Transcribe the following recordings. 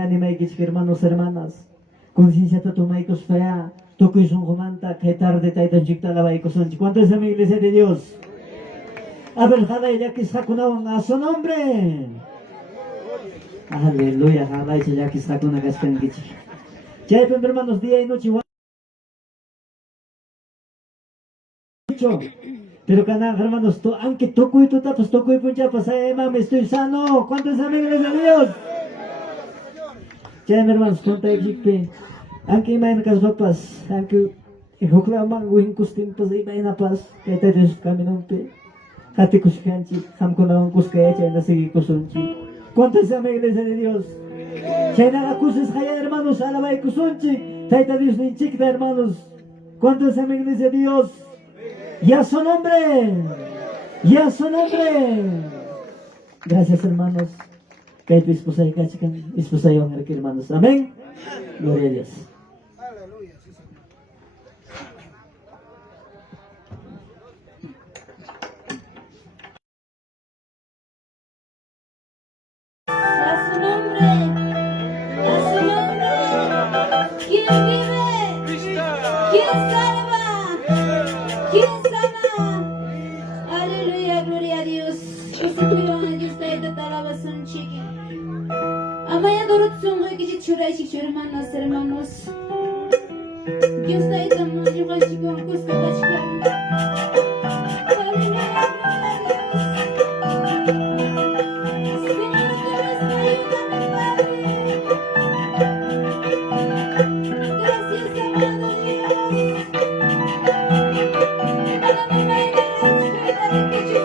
Animay hermanos, hermanas, conciencia tomay fea, toco y son comanta, que tarde taitan chicta la son. ¿Cuántos de mi iglesia de Dios? A ver, jala ya que sacunaban a su nombre. Aleluya, jala ya que sacuna gascan gichi. Ya hermanos, día y noche. Pero canal, hermanos, aunque toco y tú tapas, toco y puncha, pasé, mami, estoy sano. ¿Cuántos amigos de Dios? Ya, hermanos, conta equipe. Aunque imagen kas papas, aunque hukla mang wing kustin pas imagen apas, kaya tayo kami numpe. Kati kuskanchi, hamko na ang kuskaya, chay na sige kusunchi. ¿Cuántos amigos de Dios? Chay na kusis kaya, hermanos, alabay kusunchi. Taita Dios ni chikta, hermanos. ¿Cuántos amigos de Dios? ¡Ya su nombre! ¡Ya su nombre! Gracias, hermanos. Kahit esposa y kachikan, esposa yung hermanos. Amén. Gloria a Dios. Aleluya. A su nombre. A su nombre. ¿Quién vive? ¿Quién salva? ¿Quién sana? Aleluya, gloria a Dios. Kusukuyong a Dios tayo tatalabasan chiki. Amaya dorot sungoy kichit churay chik hermanos, hermanos. Dios tayo tamo yung chikong kuskabachkan. Aleluya, gloria a Dios. Señor, tú eres mi ayuda, mi Padre. Gracias, amado Dios. Para mi manera, espera de que yo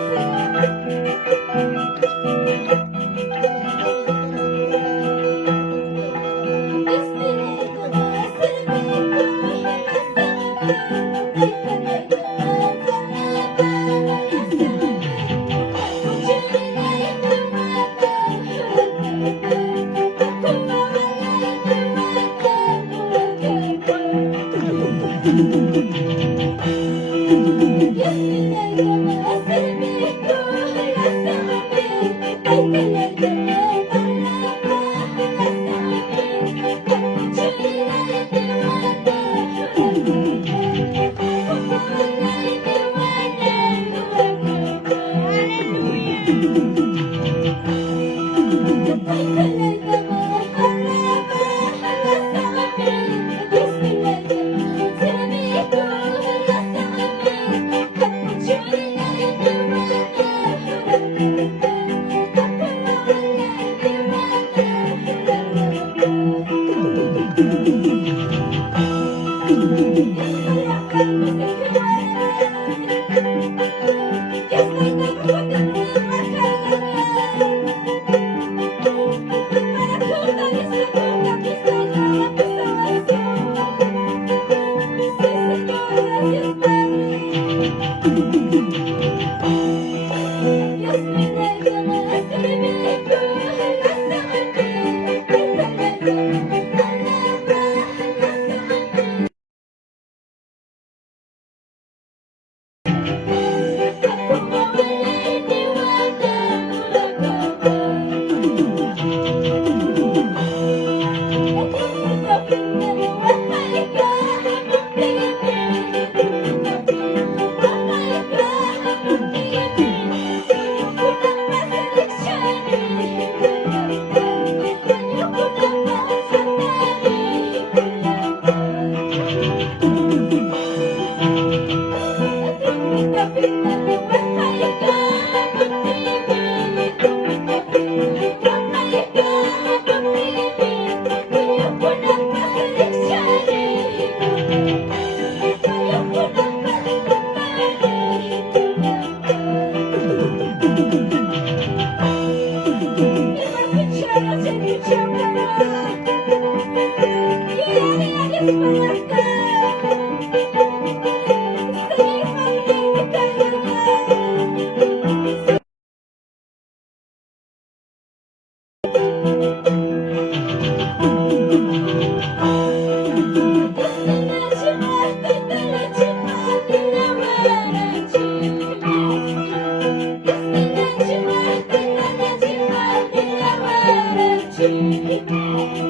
Thank you.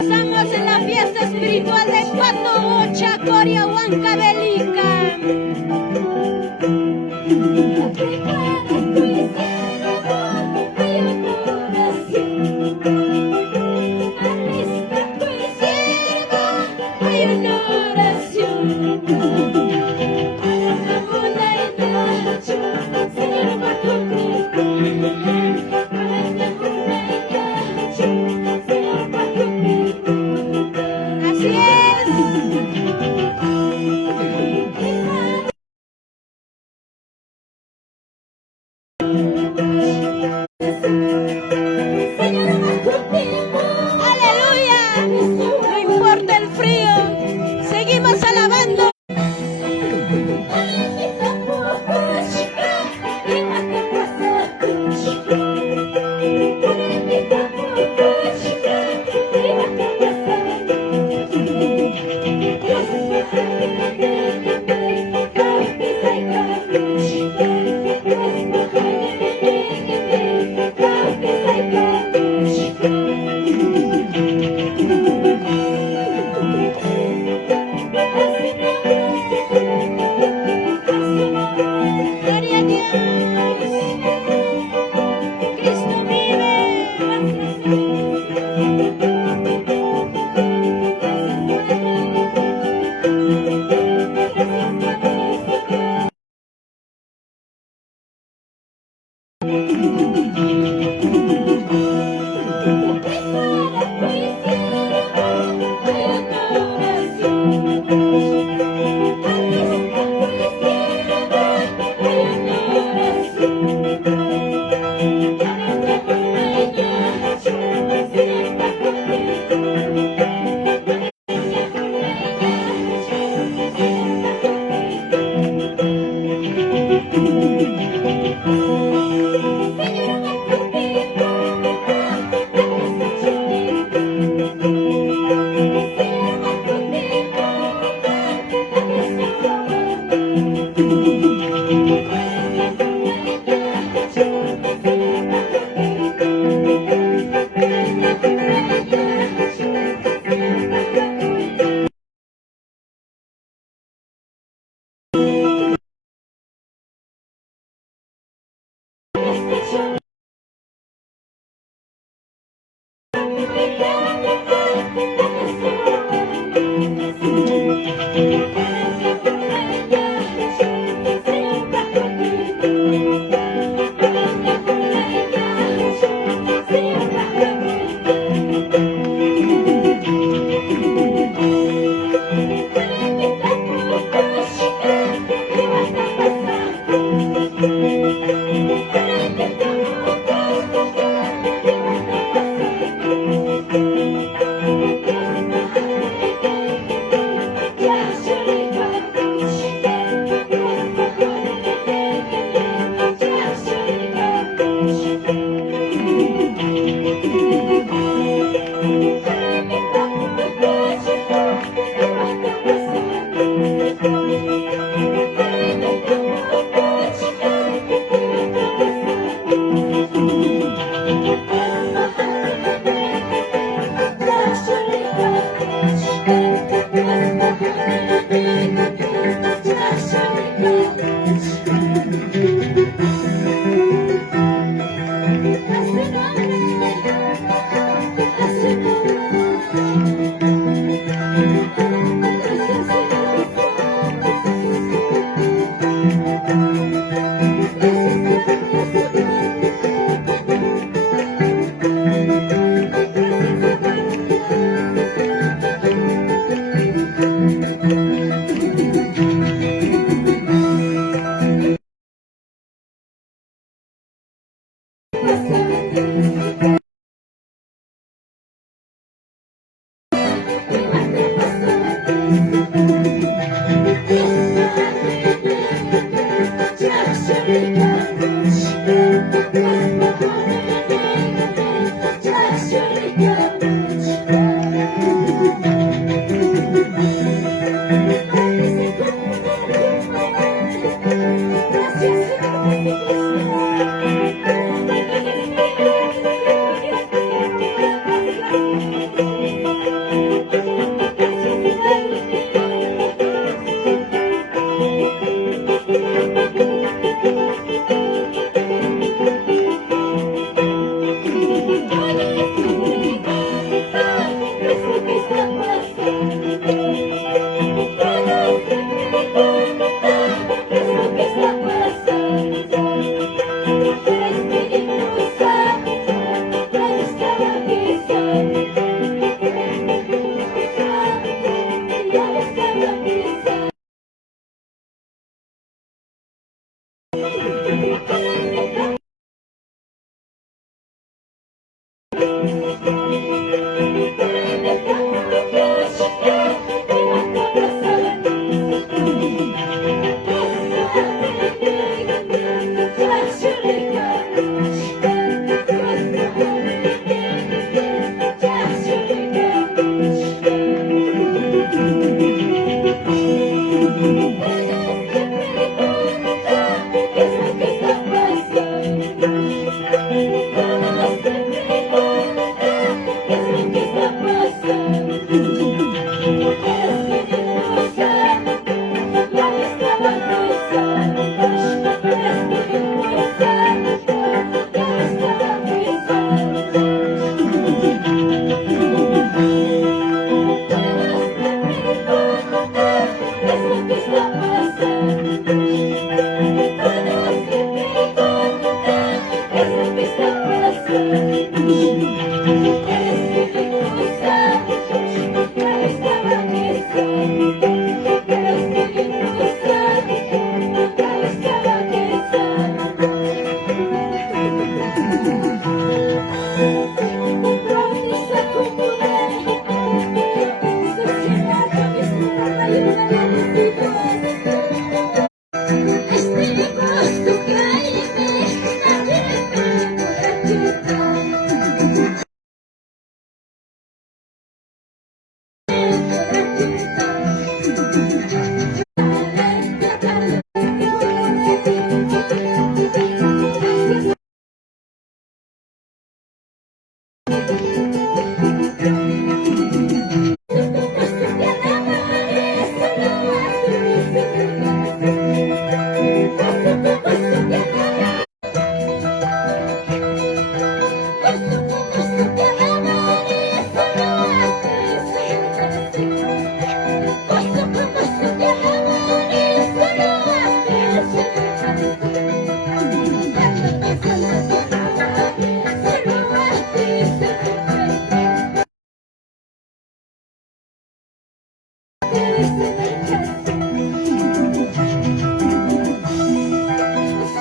Estamos en la fiesta espiritual de Pato Ocha, Coria, Huancavelica.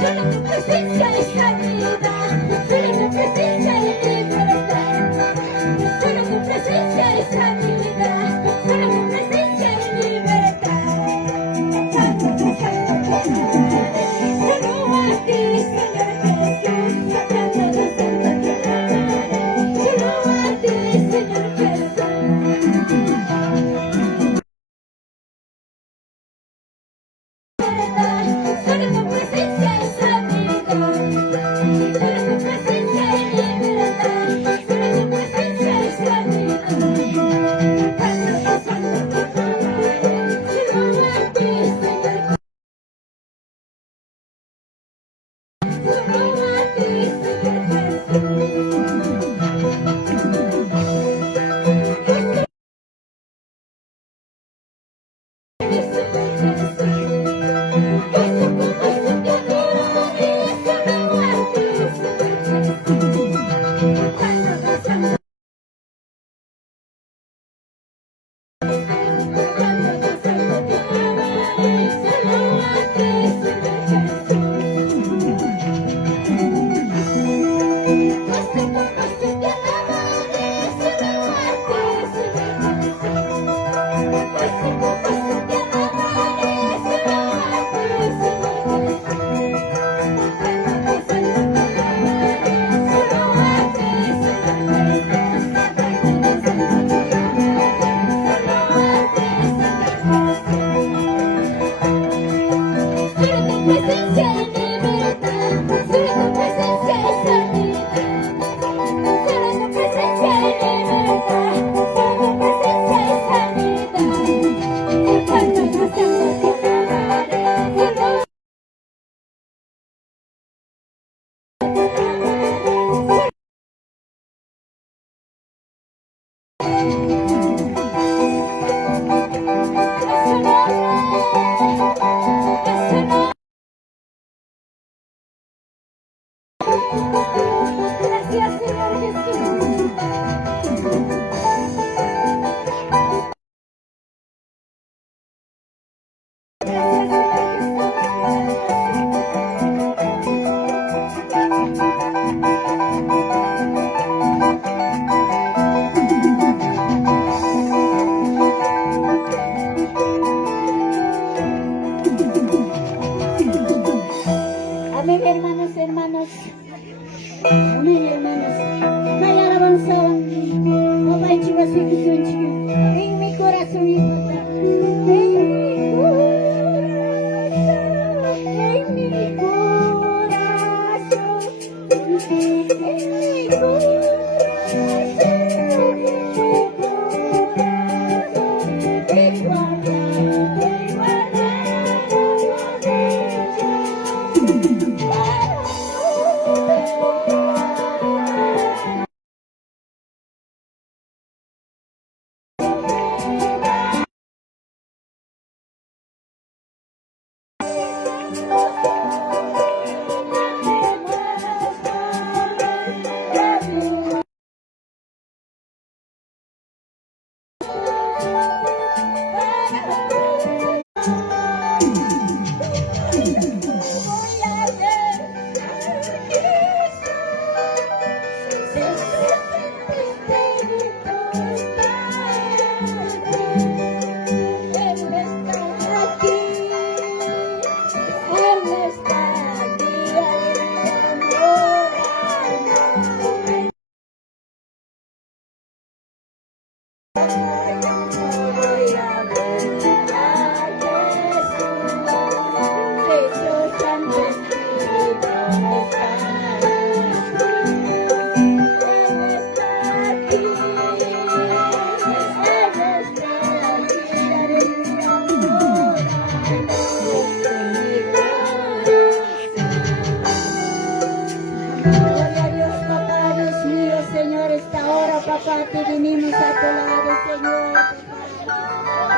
Solo tu presencia es la vida, solo tu presencia es Gracias, Señor Jesús. Gracias, amén, hermanos, hermanos. Amén, hermanos. Vaya alabanza. Papá, chicos, en mi corazón, en mi Papá, te venimos a tu lado, Señor.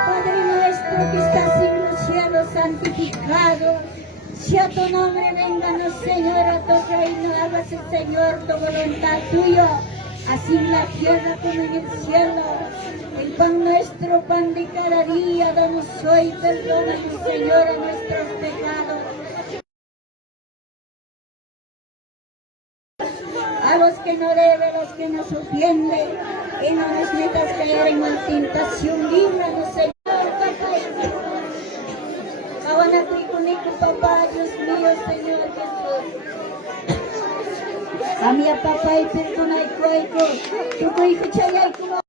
Padre nuestro que estás en los cielos, santificado sea tu nombre, vénganos, Señor, a tu reino, hágase, Señor, tu voluntad tuya, así en la tierra como en el cielo. El pan nuestro, pan de cada día, danos hoy, perdónanos, Señor, a nuestros pecados. A los que no deben, los que nos ofenden, y no nos metas a caer en la tentación, líbranos, Señor. Papá, Dios mío, Señor Jesús. A mi papá y perdona y cuelgo, tu hijo chayay como.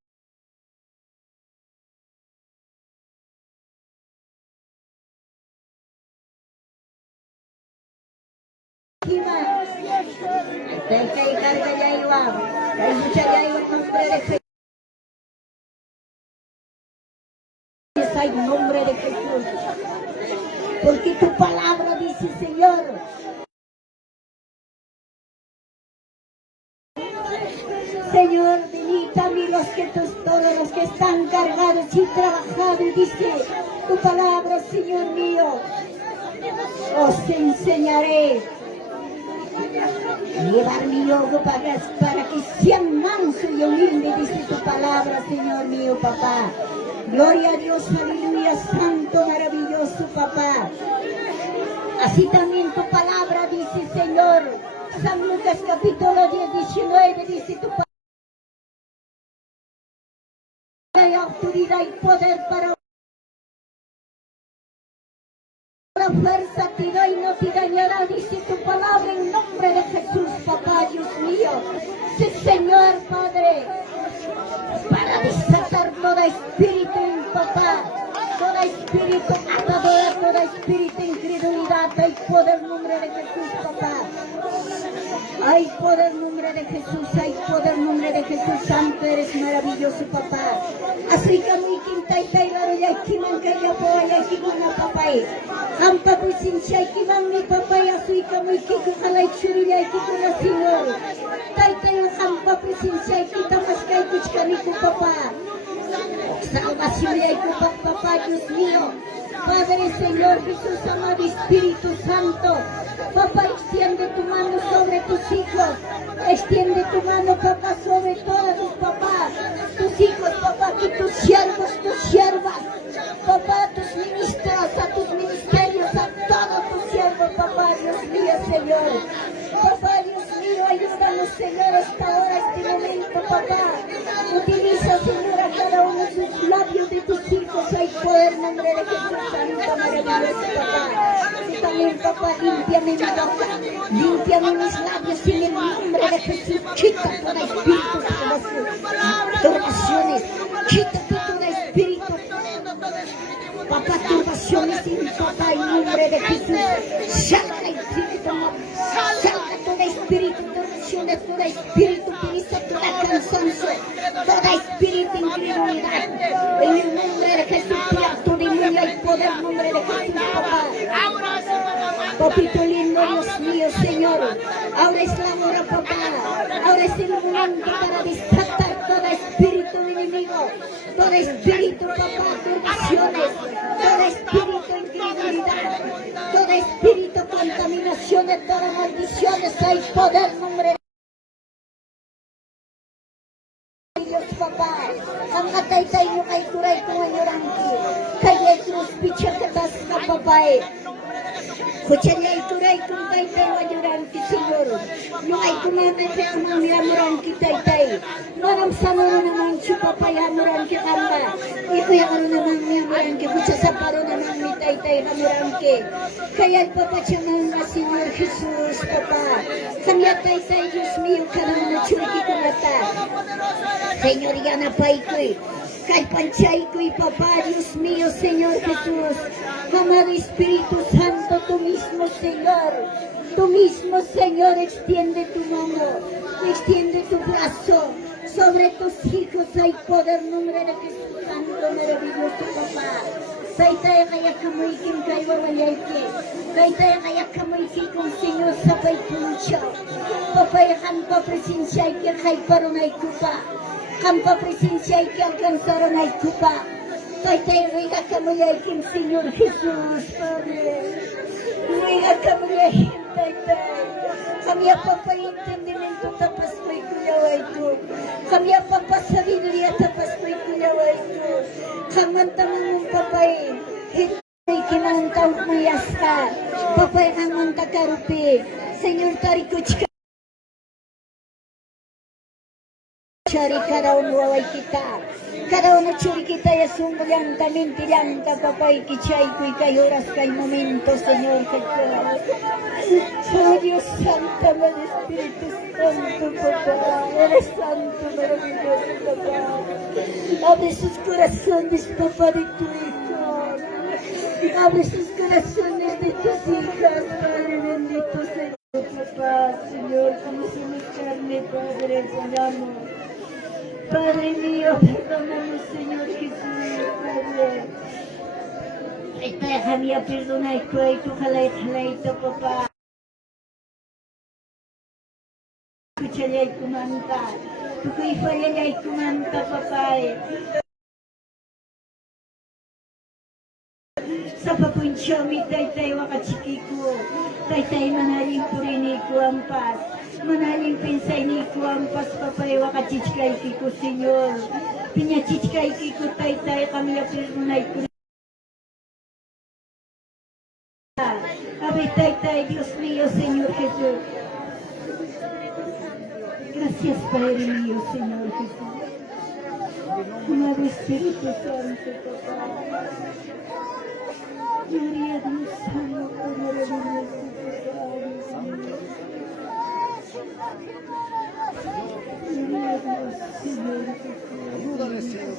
En nombre de Jesús, porque tu palabra dice, Señor, Señor, venid a mí todos los que están cargados y trabajados, dice tu palabra, Señor mío, os enseñaré llevar mi yogo para que sean manso y humilde, dice tu palabra, Señor mío, papá. Gloria a Dios, aleluya, santo, maravilloso, papá. Así también tu palabra dice, Señor, San Lucas capítulo 10 la fuerza te doy, no te dañará, dice tu palabra en nombre de Jesús, papá, Dios mío. Sí, Señor, Padre, para desatar todo espíritu, papá, todo espíritu atador, todo espíritu incredulidad, hay poder nombre de Jesús, papá. Hay poder nombre de Jesús, hay poder nombre de Jesús, santo eres maravilloso, papá. Así que muy quinta y tailaro ya kiman kaya po ya kimana papay. Hampa po sinsya kiman mi papay así que muy kiko kalay churi ya kiko na Señor. Tayo hampa po sinsya kita mas kay kuchkani ko papá. Salvación ya ko papá, Dios mío. Padre, Señor Jesús, amado Espíritu Santo, papá, extiende tu mano sobre tus hijos, extiende tu mano, papá, sobre todos tus papás, tus hijos, papá, que tus siervos, tus siervas, papá, tus ministros, a tus ministerios, a todos tus siervos, papá, Dios mío, Señor. Papá, Dios mío, ayúdanos, Señor, esta hora, este momento, papá. Utiliza, Señor, a cada uno de sus labios de tus hijos. Hay poder en nombre de Jesús, Santo, maravilloso, papá. Y también, papá, límpiame mi boca, límpiame mis labios en el nombre de Jesús. Quita todo espíritu, todas sus turbaciones. Quita todo espíritu, papá, turbaciones en mi papá, en nombre de Jesús. Salga el espíritu, salga todo espíritu, turbaciones, todo espíritu, pereza, toda cansancio, todo espíritu, incredulidad. En el nombre de Jesús, tu demonio, el poder, en nombre de Jesús, papá. Papito lindo, Dios mío, Señor. Ahora es la hora, papá. Ahora es el momento para desatar todo espíritu enemigo, todo espíritu, papá, turbaciones, todo espíritu incredulidad, todo espíritu contaminaciones, todas maldiciones, hay poder, nombre de Dios, papá. Ang atay-tay mo kay turay kung anyurangki, kaya krus picha katas na babae. Kuchanya ituray kung tay-tay wanyurangki, Señor. Yung ay kumanay kaya kumang yamuranki tay-tay. Manam sanuro naman siya papayamuranki kamba. Ikuya karo naman yamuranki, kucha sa paro naman mi tay-tay yamuranki. Kaya papachamang na Señor Jesus, Papa. Kanya tay-tay, Diyos mío, kanang na churiki kumata. Señor, yana paikoy. Kay panchay ko'y papá, Dios mío, Señor Jesús. Amado Espíritu Santo, tú mismo, Señor, extiende tu mano, extiende tu brazo. Sobre tus hijos hay poder, nombre de Jesús Santo, maravilloso, papá. Taitay kaya kamuikin kay wawalayke. Taitay kaya kamuikin kung Señor sabay puncho. Papay hampa presensya que kay parunay kupa. Hampa presensya que alcanzaron ay kupa. Taitay riga kamuikin, Señor Jesús, Padre. Riga kamuikin, taitay. Kami apa entendimiento tapas ko'y kulaway ko. Kami apa sabiduría tapas ko'y kulaway ko. Kamantamang mong papay, hito'y kinantaw mayas ka. Papay kamang takarupi. Señor tarikuchka. Cari cada uno away kita. Cada uno churi kita ya sumulantamente llanta, papay, kichay ko'y kay oras kay momento, Señor Jesús. Oh Dios Santo, Madre Espíritu Santo, papá. Eres santo, maravilloso, papá. Abre sus corazones, papá, de tu hijo. Abre sus corazones de tus hijas, Padre bendito, Señor, papá. Señor, como somos carne, Padre, perdónanos. Padre mío, perdónanos, Señor Jesús, Padre. Esta hija mía, perdona y tu jalay, papá. Kuchalay kumanta, tukoy falay kumanta, papay. Sa papuncho mi tay wakachiki ko, tay manaling purini ko ampas, manaling pinsay ni ko ampas, papay wakachichkay ko, Señor. Pinyachichkay ko, tay kami apirunay ko. Abe tay, Dios mío, Señor Jesús. Gracias, Padre mío, Señor Jesús. Amado Espíritu Santo, papá. Gloria a Dios, Santo, gloria a Dios. Gloria a Dios, Señor. Ayúdale, Señor.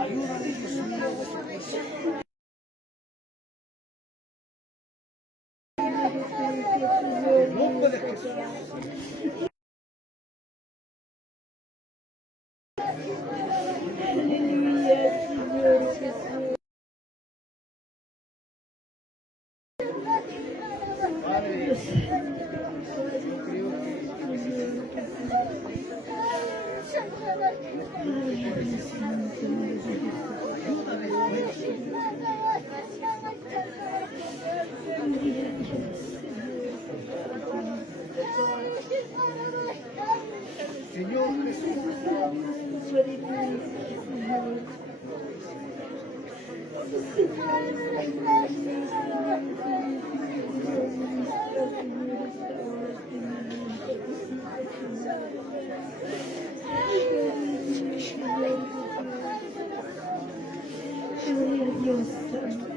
Ayúdale, Dios mío. En nombre de Jesús. Aleluya, Señor Jesús. Padre, yo creo que Señor Jesús. Gloria a Dios, Santo.